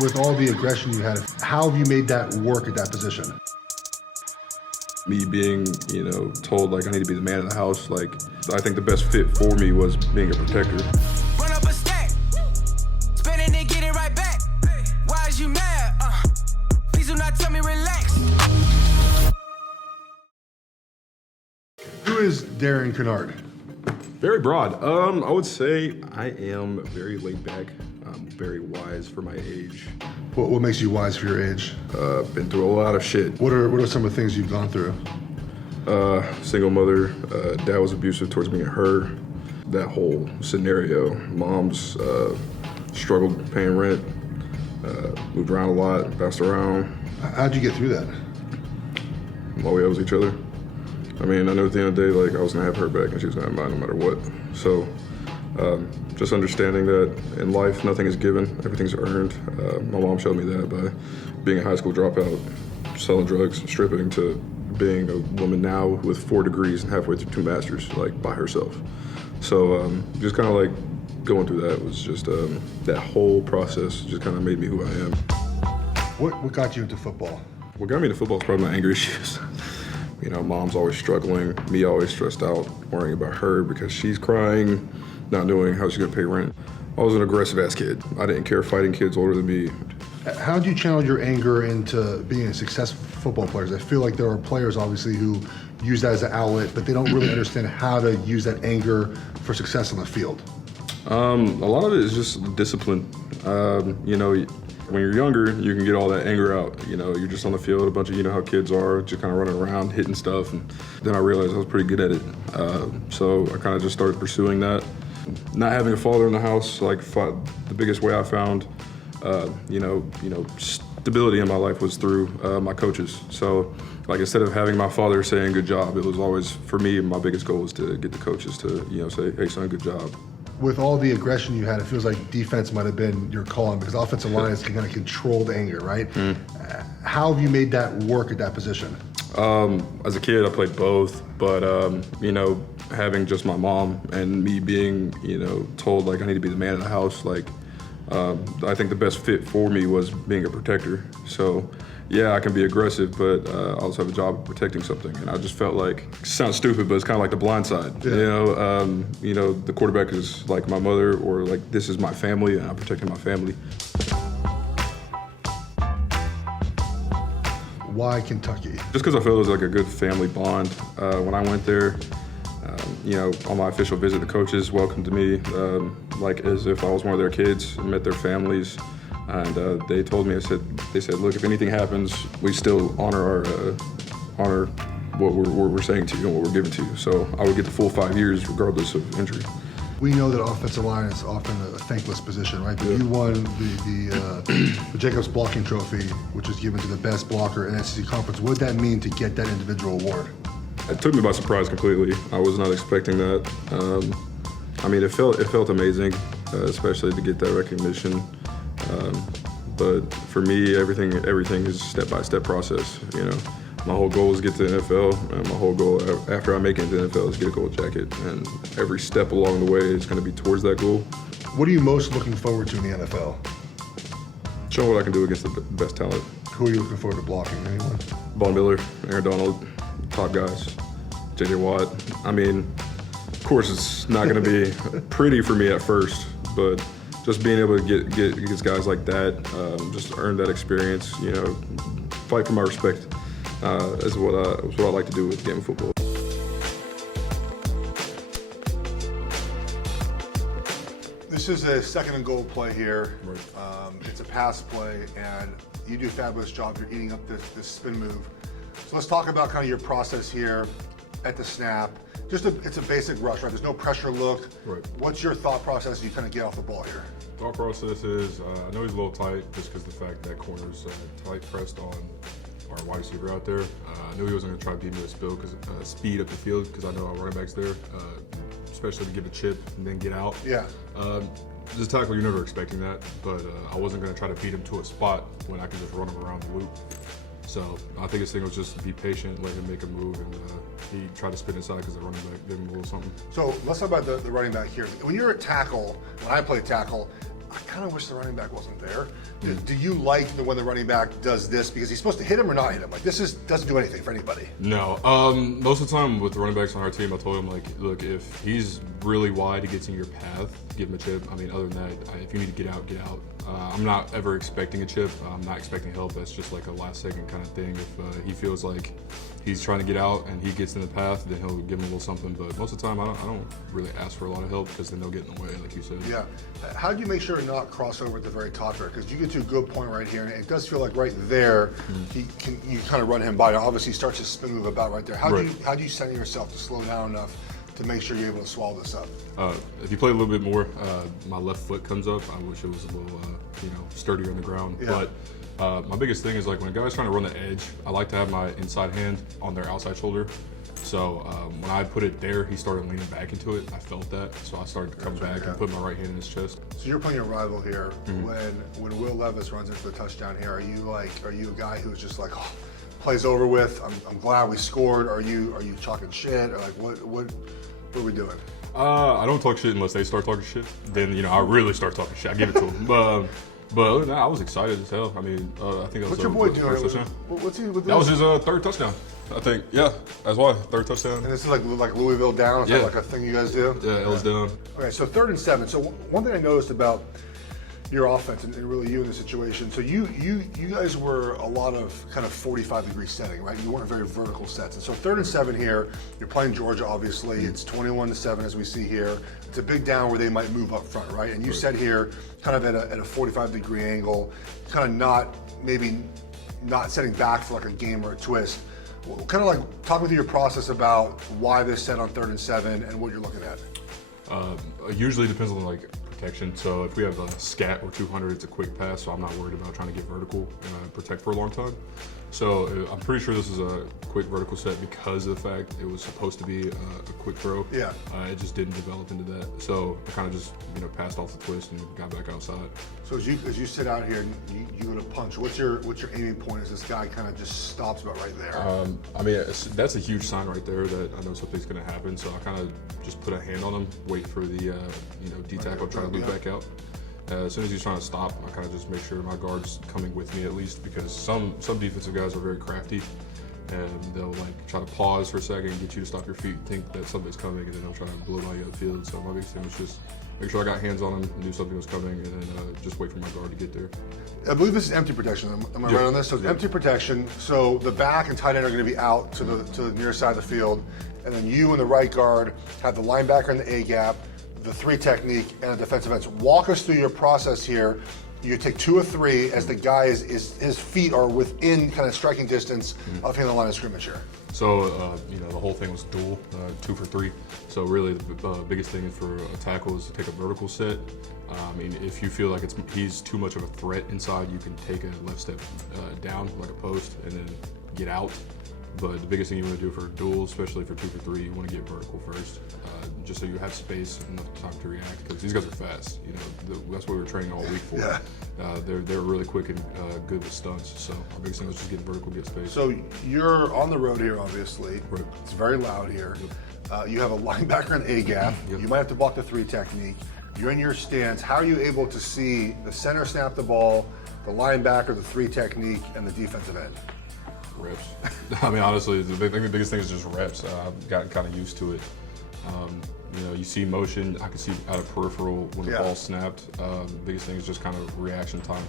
With all the aggression you had, how have you made that work at that position? Me being, told like I need to be the man of the house, like I think the best fit for me was being a protector. Run up a stack, spend it and get it right back. Why is you mad? Please do not tell me relax. Who is Darian Kinnard? Very broad. I would say I am very laid back. I'm very wise for my age. What makes you wise for your age? Been through a lot of shit. What are some of the things you've gone through? Single mother, dad was abusive towards me and her. That whole scenario. Mom's struggled paying rent, moved around a lot, bounced around. How'd you get through that? While we owed each other. I mean, I knew at the end of the day, like, I was gonna have her back and she was gonna have mine no matter what. So, just understanding that in life, nothing is given, everything's earned. My mom showed me that by being a high school dropout, selling drugs, stripping, to being a woman now with 4 degrees and halfway through 2 masters, like, by herself. So, just kind of like going through that was just, that whole process just kind of made me who I am. What got you into football? What got me into football is probably my anger issues. Mom's always struggling, me always stressed out, worrying about her because she's crying, not knowing how she's gonna pay rent. I was an aggressive-ass kid. I didn't care fighting kids older than me. How did you channel your anger into being a successful football player? I feel like there are players, obviously, who use that as an outlet, but they don't really understand how to use that anger for success on the field. A lot of it is just discipline. When you're younger, you can get all that anger out. You're just on the field, a bunch of, how kids are, just kind of running around, hitting stuff. And then I realized I was pretty good at it. So I kind of just started pursuing that. Not having a father in the house, the biggest way I found, stability in my life was through my coaches. So, instead of having my father saying good job, it was always, for me, my biggest goal was to get the coaches to, say, hey son, good job. With all the aggression you had, it feels like defense might have been your calling because offensive lines can kind of control the anger, right? How have you made that work at that position? As a kid, I played both, but, having just my mom and me being, told like I need to be the man of the house, I think the best fit for me was being a protector. So, yeah, I can be aggressive, but I also have a job of protecting something. And I just felt like, it sounds stupid, but it's kind of like the blind side. Yeah. The quarterback is like my mother, or like this is my family, and I'm protecting my family. Why Kentucky? Just because I felt it was like a good family bond. When I went there, on my official visit, the coaches welcomed me like as if I was one of their kids, and met their families. And they told me, they said, look, if anything happens, we still honor what we're saying to you and what we're giving to you. So I would get the full 5 years regardless of injury. We know that offensive line is often a thankless position, right? But you won the Jacobs Blocking Trophy, which is given to the best blocker in SEC Conference. What did that mean to get that individual award? It took me by surprise completely. I was not expecting that. It felt amazing, especially to get that recognition. But for me, everything is a step-by-step process. My whole goal is to get to the NFL, and my whole goal after I make it to the NFL is get a gold jacket. And every step along the way is going to be towards that goal. What are you most looking forward to in the NFL? Showing what I can do against the best talent. Who are you looking forward to blocking? Anyone? Von Miller, Aaron Donald, top guys, J.J. Watt. Of course, it's not going to be pretty for me at first, but just being able to get against guys like that, just earn that experience, fight for my respect, is what I like to do with the game of football. This is a second and goal play here. It's a pass play, and you do a fabulous job. You're eating up this spin move. So let's talk about kind of your process here at the snap. It's a basic rush, right? There's no pressure look. Right. What's your thought process as you kind of get off the ball here? Thought process is, I know he's a little tight just because the fact that corner's tight pressed on our wide receiver out there. I knew he wasn't going to try to beat me with speed up the field because I know our running back's there, especially to give a chip and then get out. Yeah. Just tackle, you're never expecting that, but I wasn't going to try to beat him to a spot when I could just run him around the loop. So I think his thing was just to be patient, let him make a move, and he tried to spin inside because the running back gave him a little something. So let's talk about the running back here. When you're at tackle, when I play tackle, I kind of wish the running back wasn't there. Do you like when the running back does this because he's supposed to hit him or not hit him? Like this doesn't do anything for anybody. No. Most of the time with the running backs on our team, I told him, like, look, if he's really wide, he gets in your path, give him a chip. I mean, other than that, if you need to get out, get out. I'm not ever expecting a chip. I'm not expecting help. That's just like a last second kind of thing. If he feels like he's trying to get out and he gets in the path, then he'll give him a little something. But most of the time, I don't really ask for a lot of help because then they'll get in the way, like you said. Yeah. How do you make sure to not cross over at the very top there? Because you get to a good point right here, and it does feel like right there, you kind of run him by. Now, obviously, he starts to spin move about right there. How do you center yourself to slow down enough to make sure you're able to swallow this up? If you play a little bit more, my left foot comes up. I wish it was a little, sturdier on the ground. Yeah. But my biggest thing is like when a guy's trying to run the edge, I like to have my inside hand on their outside shoulder. So when I put it there, he started leaning back into it. I felt that, so I started to come back and put my right hand in his chest. So you're playing a rival here. When Will Levis runs into the touchdown here, are you a guy who's just like, oh, play's over with? I'm glad we scored. Are you talking shit or like what are we doing? I don't talk shit unless they start talking shit. Then I really start talking shit. I give it to them. But other than that, I was excited as hell. I mean, I think that was what's your boy doing? What's he with? That was his third touchdown. I think. Yeah, that's why third touchdown. And this is like Louisville down. Is that like a thing you guys do? Yeah, L's down. Okay, so 3rd and 7. So one thing I noticed about your offense and really you in this situation. So you guys were a lot of kind of 45-degree setting, right? You weren't very vertical sets. And so 3rd and 7 here, you're playing Georgia, obviously. It's 21-7 as we see here. It's a big down where they might move up front, right? And you set here kind of at a 45-degree angle, kind of not setting back for like a game or a twist. Kind of like talk me through your process about why this set on 3rd and 7 and what you're looking at. Usually depends on like protection. So if we have a scat or 200, it's a quick pass, so I'm not worried about trying to get vertical and protect for a long time. So I'm pretty sure this is a quick vertical set because of the fact it was supposed to be a quick throw. Yeah. It just didn't develop into that. So I kind of just passed off the twist and got back outside. So as you sit out here and you go to punch, what's your aiming point as this guy kind of just stops about right there? I mean, that's a huge sign right there that I know something's going to happen. So I kind of just put a hand on him, wait for the D tackle, try to move back out. As soon as he's trying to stop, I kind of just make sure my guard's coming with me at least, because some defensive guys are very crafty and they'll like try to pause for a second and get you to stop your feet, think that something's coming, and then they'll try to blow by you upfield. So my big thing was just make sure I got hands on him, knew something was coming, and then just wait for my guard to get there. I believe this is empty protection. Am I right on this? So it's empty protection. So the back and tight end are going to be out to the near side of the field, and then you and the right guard have the linebacker in the A gap, the 3 technique, and a defensive end. So walk us through your process here. You take 2 or 3 as the guy his feet are within kind of striking distance of him on the line of scrimmage here. So, the whole thing was dual, 2 for 3. So really the biggest thing for a tackle is to take a vertical set. If you feel like he's too much of a threat inside, you can take a left step down like a post and then get out. But the biggest thing you want to do for a duel, especially for 2 for 3, you want to get vertical first, just so you have space and enough time to react. Because these guys are fast. That's what we were training all week for. Yeah. They're really quick and good with stunts. So our biggest thing was just get vertical, get space. So you're on the road here, obviously. Right. It's very loud here. You have a linebacker in A gap. Yep. You might have to block the 3 technique. You're in your stance. How are you able to see the center snap the ball, the linebacker, the 3 technique, and the defensive end? Reps. I mean, honestly, the biggest thing is just reps. I've gotten kind of used to it. You see motion. I can see out of peripheral when the ball's snapped. The biggest thing is just kind of reaction time.